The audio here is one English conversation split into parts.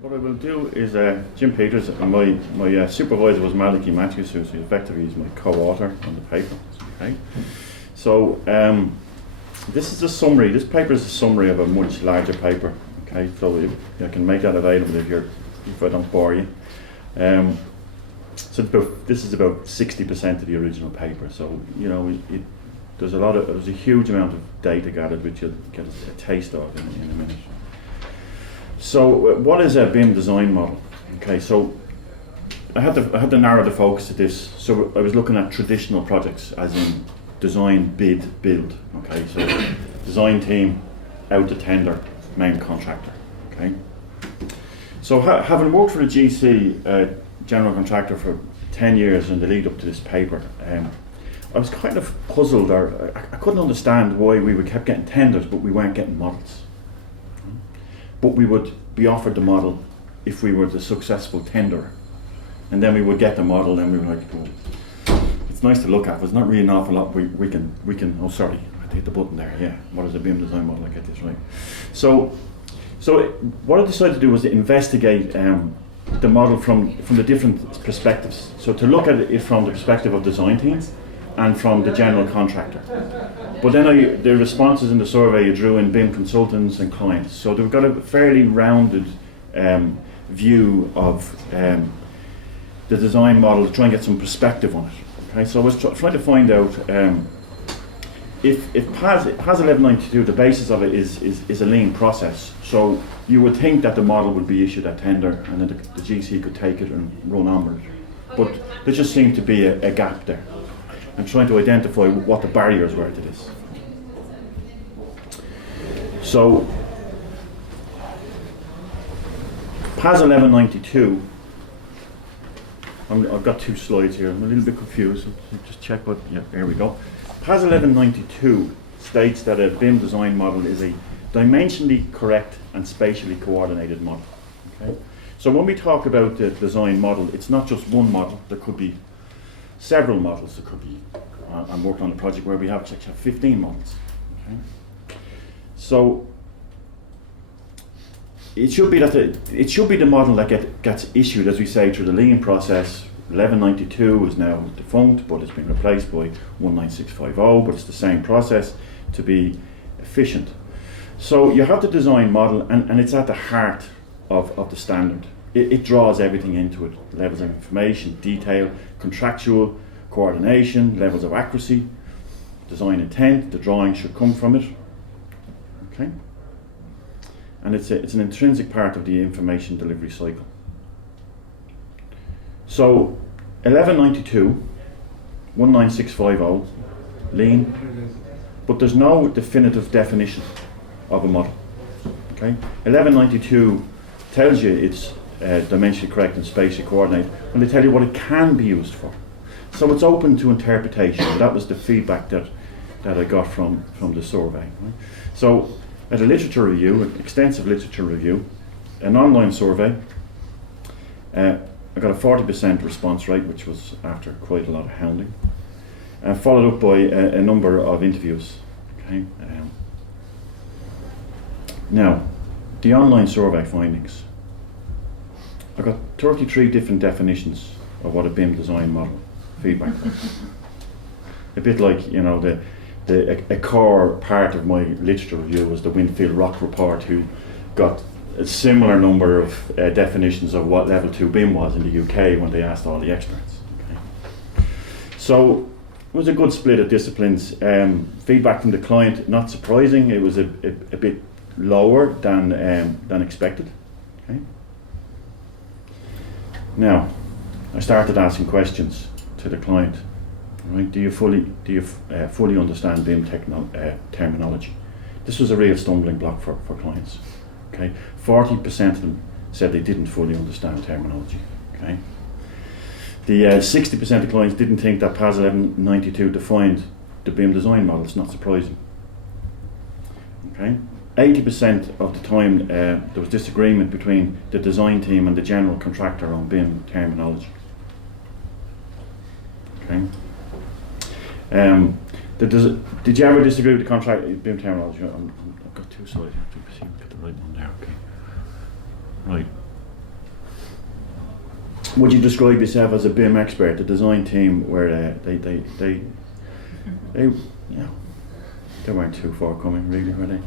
what I will do is, Jim Peters, and my supervisor was Maliki Matthews, who effectively is my co-author on the paper. Okay. So this is a summary. This paper is a summary of a much larger paper. Okay, so I can make that available if I don't bore you. So this is about 60% of the original paper. So there's a huge amount of data gathered, which you'll get a taste of in a minute. So what is a BIM design model? Okay, so I had to narrow the focus of this. So I was looking at traditional projects, as in design, bid, build. Okay, so design team, out to tender, main contractor. Okay. So having worked for a GC, general contractor, for 10 years in the lead up to this paper, I was kind of puzzled, or I couldn't understand why we kept getting tenders, but we weren't getting models. But we would be offered the model if we were the successful tenderer, and then we would get the model, and we were like, oh, it's nice to look at, but it's not really an awful lot we can. Oh, sorry, I had to hit the button there. Yeah, what is a BIM design model? I get this right. So what I decided to do was to investigate the model from the different perspectives. So to look at it from the perspective of design teams and from the general contractor. But then the responses in the survey, I drew in BIM consultants and clients. So they've got a fairly rounded view of the design model to try and get some perspective on it. Okay, so I was trying to find out if PAS 1192, the basis of it is a lean process. So you would think that the model would be issued at tender, and then the GC could take it and run on with it. But there just seemed to be a gap there. And trying to identify what the barriers were to this. So, PAS 1192, I've got two slides here, I'm a little bit confused, so just check what, yeah, there we go. PAS 1192 states that a BIM design model is a dimensionally correct and spatially coordinated model. Okay? So when we talk about the design model, it's not just one model, there could be several models. There could be, I'm working on a project where we have 15 models. Okay? So it should be the model that gets issued, as we say, through the lean process. 1192 is now defunct, but it's been replaced by 19650, but it's the same process to be efficient. So you have the design model, and it's at the heart of the standard. It draws everything into it: levels of information, detail, contractual, coordination, levels of accuracy, design intent. The drawing should come from it. Okay, and it's an intrinsic part of the information delivery cycle. So 1192, 19650, lean, but there's no definitive definition of a model. Okay, 1192 tells you it's dimensionally correct and spatially coordinated, and they tell you what it can be used for. So it's open to interpretation. That was the feedback that I got from the survey. Right? So at a literature review, an extensive literature review, an online survey, I got a 40% response rate, which was after quite a lot of hounding, followed up by a number of interviews. Okay. Now, the online survey findings. I got 33 different definitions of what a BIM design model feedback was. A bit like, a core part of my literature review was the Winfield Rock report, who got a similar number of definitions of what level 2 BIM was in the UK when they asked all the experts. Okay. So it was a good split of disciplines. Feedback from the client, not surprising, it was a bit lower than expected. Okay. Now, I started asking questions to the client. Right? Do you fully understand BIM terminology? This was a real stumbling block for clients. Okay, 40% of them said they didn't fully understand terminology. Okay, the 60% of clients didn't think that PAS 1192 defined the BIM design model. It's not surprising. Okay, 80% of the time there was disagreement between the design team and the general contractor on BIM terminology. Okay. Did you ever disagree with the contract BIM terminology? I've got two slides. Get the right one there. Okay. Right. would you describe yourself as a BIM expert? The design team were they you know, they weren't too forthcoming really, were they?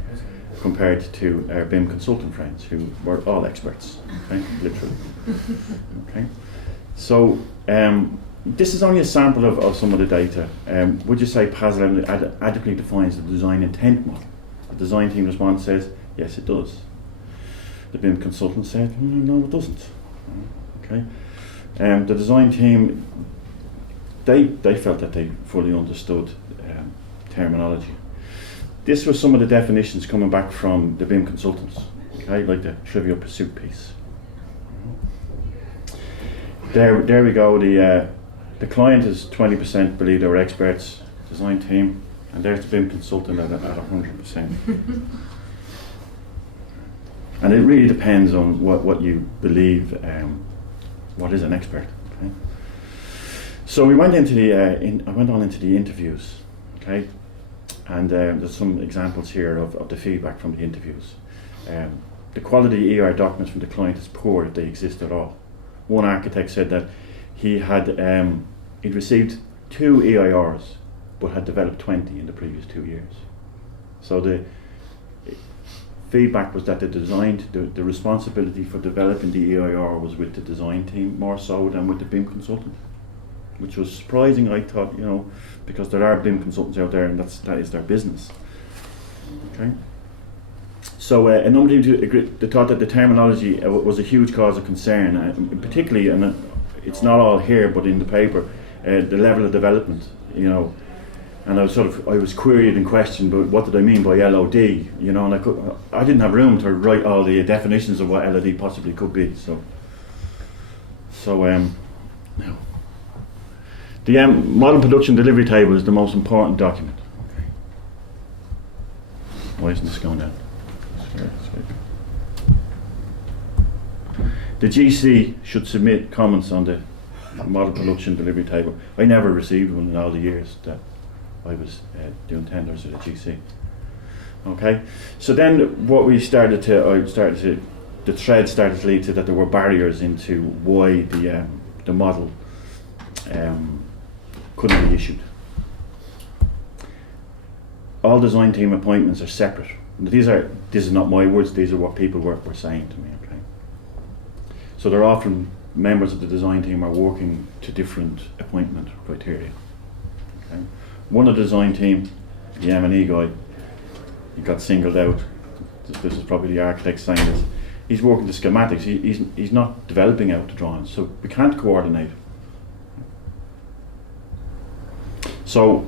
Compared to our BIM consultant friends who were all experts, okay? Literally. Okay. So this is only a sample of some of the data. Would you say PAS11 adequately defines the design intent model? The design team response says, yes it does. The BIM consultant said, no it doesn't. Okay. The design team, they felt that they fully understood terminology. This was some of the definitions coming back from the BIM consultants, okay, like the Trivial Pursuit piece. There we go. The client is 20% believe they were experts, design team, and there's the BIM consultant at 100%. And it really depends on what you believe. What is an expert? Okay. So we went into I went on into the interviews, okay, and there's some examples here of the feedback from the interviews. The quality ER documents from the client is poor if they exist at all. One architect said that he had he'd received 2 EIRs, but had developed 20 in the previous 2 years. So the feedback was that the responsibility for developing the EIR was with the design team more so than with the BIM consultant, which was surprising. I thought, you know, because there are BIM consultants out there and that is their business. Okay. So a number of you agreed, they thought that the terminology was a huge cause of concern, particularly, and it's not all here but in the paper, the level of development, you know. And I was queried and questioned, but what did I mean by LOD? You know, and I didn't have room to write all the definitions of what LOD possibly could be. Now, the model production delivery table is the most important document. Okay. Why isn't this going down? The GC should submit comments on the model production delivery table. I never received one in all the years that I was doing tenders at the GC. Okay, so then what we the thread started to lead to that there were barriers into why the model couldn't be issued. All design team appointments are separate. This is not my words, these are what people were saying to me. Okay, so they're often members of the design team are working to different appointment criteria. Okay. One of the design team, the M&E guy, he got singled out. This is probably the architect saying this. He's working the schematics. He's not developing out the drawings, so we can't coordinate. So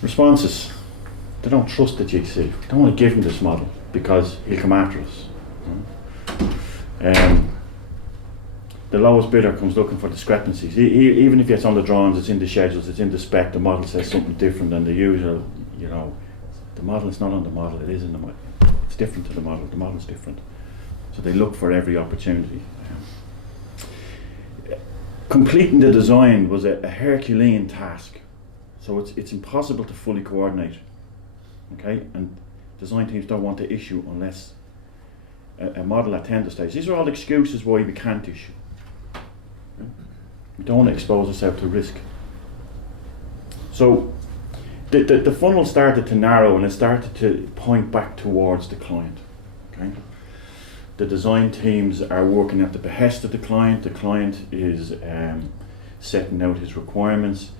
responses. They don't trust the GC. They don't want to give him this model because he'll come after us. The lowest bidder comes looking for discrepancies. Even if it's on the drawings, it's in the schedules, it's in the spec, the model says something different than the usual, you know. The model is not on the model, it is in the model. It's different to the model's different. So they look for every opportunity. Completing the design was a Herculean task. So it's impossible to fully coordinate. Okay, and design teams don't want to issue unless a model at tender stage. These are all excuses why we can't issue. We don't want to expose ourselves to risk. So the funnel started to narrow and it started to point back towards the client. Okay? The design teams are working at the behest of the client. The client is setting out his requirements,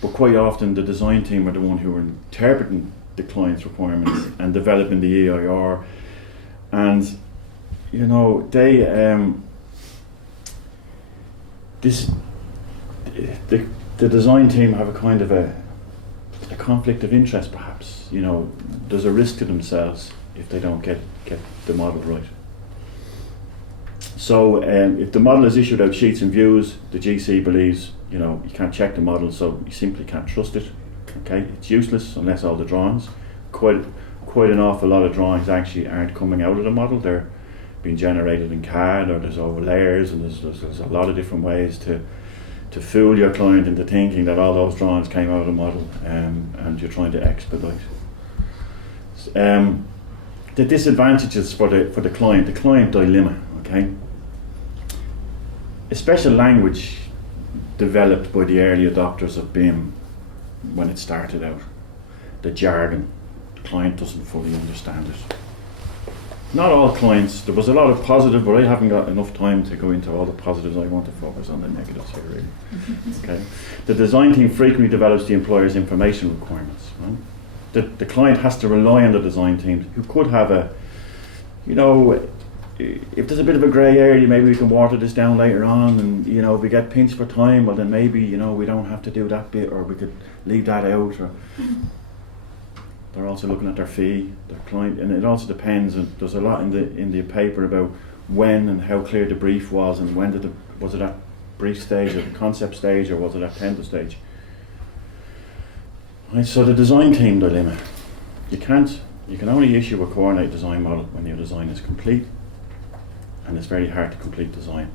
but quite often the design team are the one who are interpreting the client's requirements and developing the EIR. And you know, they the design team have a kind of a conflict of interest, perhaps. You know, there's a risk to themselves if they don't get the model right. So if the model is issued out sheets and views, the GC believes, you know, you can't check the model, so you simply can't trust it. Okay, it's useless unless all the drawings. Quite an awful lot of drawings actually aren't coming out of the model. They're being generated in CAD, or there's over layers, and there's a lot of different ways to fool your client into thinking that all those drawings came out of the model, and you're trying to expedite. The disadvantages for the client dilemma. Okay, a special language developed by the early adopters of BIM when it started out. The jargon, the client doesn't fully understand it. Not all clients, there was a lot of positive, but I haven't got enough time to go into all the positives. I want to focus on the negatives here, really. Okay. The design team frequently develops the employer's information requirements. Right? The client has to rely on the design team, who could have a, you know, if there's a bit of a grey area, maybe we can water this down later on, and you know, if we get pinched for time, well then maybe, you know, we don't have to do that bit, or we could leave that out. Or they're also looking at their fee, their client, and it also depends. And there's a lot in the paper about when and how clear the brief was, and when was it at brief stage, or the concept stage, or was it at tender stage? Right, so the design team dilemma. You can only issue a coordinated design model when your design is complete, and it's very hard to complete design.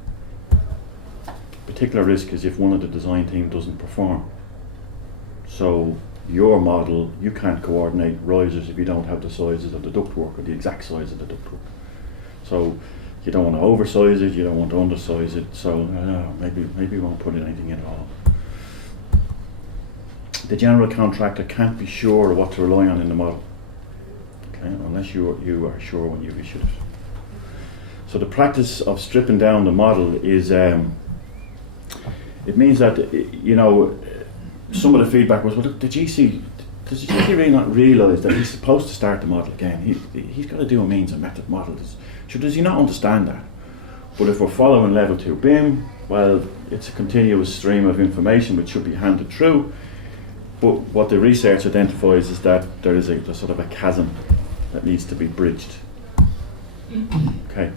Particular risk is if one of the design team doesn't perform. So your model, you can't coordinate risers if you don't have the sizes of the ductwork, or the exact size of the ductwork. So you don't want to oversize it, you don't want to undersize it, so maybe we won't put anything in at all. The general contractor can't be sure of what to rely on in the model, okay, unless you are sure when you've issued it. So the practice of stripping down the model is, it means that, you know, some of the feedback was, well, look, does the GC really not realise that he's supposed to start the model again? He's got to do a means and method model. Does he not understand that? But if we're following level 2 BIM, well, it's a continuous stream of information which should be handed through. But what the research identifies is that there is a sort of a chasm that needs to be bridged. Okay.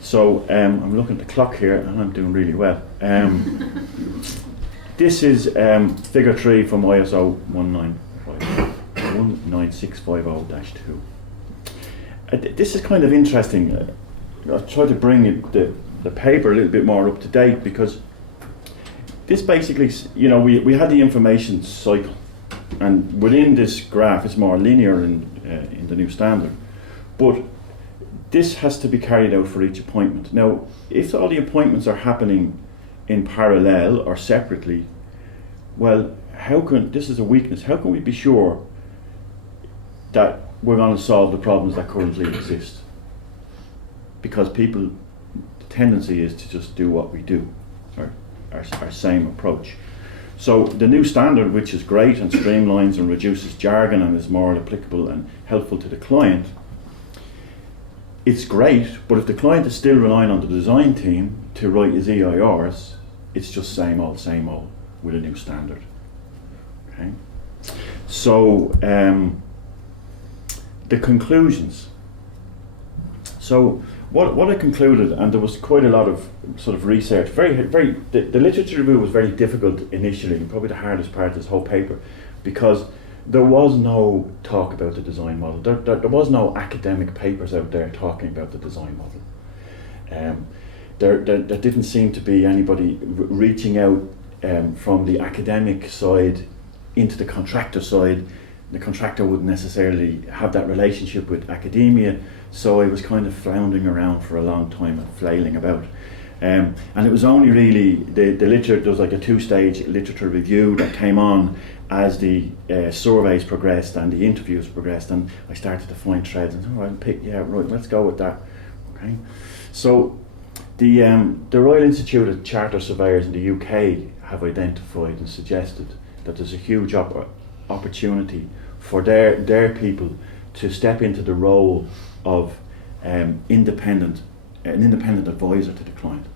So I'm looking at the clock here, and I'm doing really well. This is figure 3 from ISO 19650-2. This is kind of interesting. I'll try to bring the paper a little bit more up to date, because this basically, you know, we had the information cycle, and within this graph it's more linear in the new standard, but this has to be carried out for each appointment. Now, if all the appointments are happening in parallel or separately, well, this is a weakness. How can we be sure that we're going to solve the problems that currently exist? Because the tendency is to just do what we do, or our same approach. So the new standard, which is great and streamlines and reduces jargon and is more applicable and helpful to the client, it's great, but if the client is still relying on the design team to write his EIRs, it's just same old with a new standard. Okay. So the conclusions. So what I concluded, and there was quite a lot of sort of research. The literature review was very difficult initially, and probably the hardest part of this whole paper, because there was no talk about the design model. There was no academic papers out there talking about the design model. There didn't seem to be anybody reaching out from the academic side into the contractor side. The contractor wouldn't necessarily have that relationship with academia, so I was kind of floundering around for a long time and flailing about. And it was only really the literature, there was like a 2-stage literature review that came on as the surveys progressed and the interviews progressed, and I started to find threads and let's go with that. Okay, so the Royal Institute of Chartered Surveyors in the UK have identified and suggested that there's a huge opportunity for their people to step into the role of an independent advisor to the client.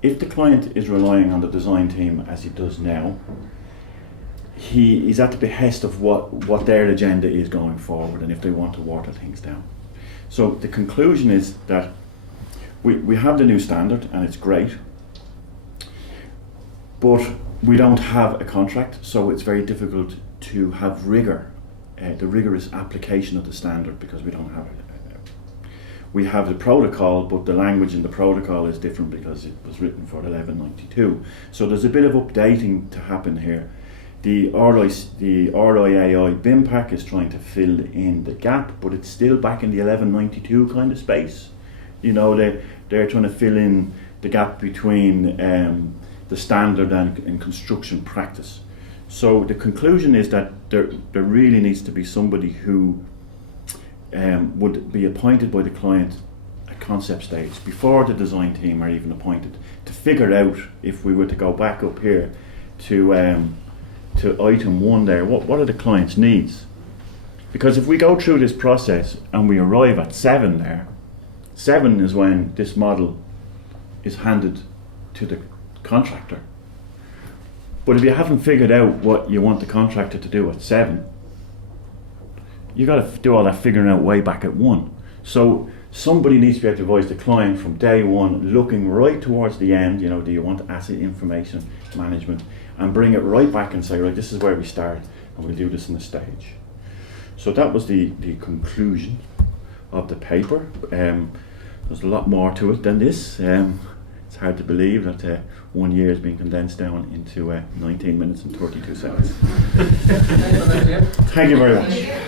If the client is relying on the design team as he does now, he is at the behest of what their agenda is going forward, and if they want to water things down. So the conclusion is that we have the new standard and it's great, but we don't have a contract, so it's very difficult to have rigor, the rigorous application of the standard, because we don't have it. We have the protocol, but the language in the protocol is different because it was written for 1192. So there's a bit of updating to happen here. The RIAI BIM pack is trying to fill in the gap, but it's still back in the 1192 kind of space. You know, they're trying to fill in the gap between the standard and construction practice. So the conclusion is that there really needs to be somebody who would be appointed by the client at concept stage, before the design team are even appointed, to figure out, if we were to go back up here to item 1 there, what are the client's needs? Because if we go through this process and we arrive at 7 there, 7 is when this model is handed to the contractor. But if you haven't figured out what you want the contractor to do at 7, you got to do all that figuring out way back at 1. So somebody needs to be able to advise the client from day 1, looking right towards the end, you know, do you want asset information management, and bring it right back and say, right, this is where we start, and we'll do this in a stage. So that was the conclusion of the paper. There's a lot more to it than this. It's hard to believe that 1 year has been condensed down into 19 minutes and 32 seconds. Thank you very much.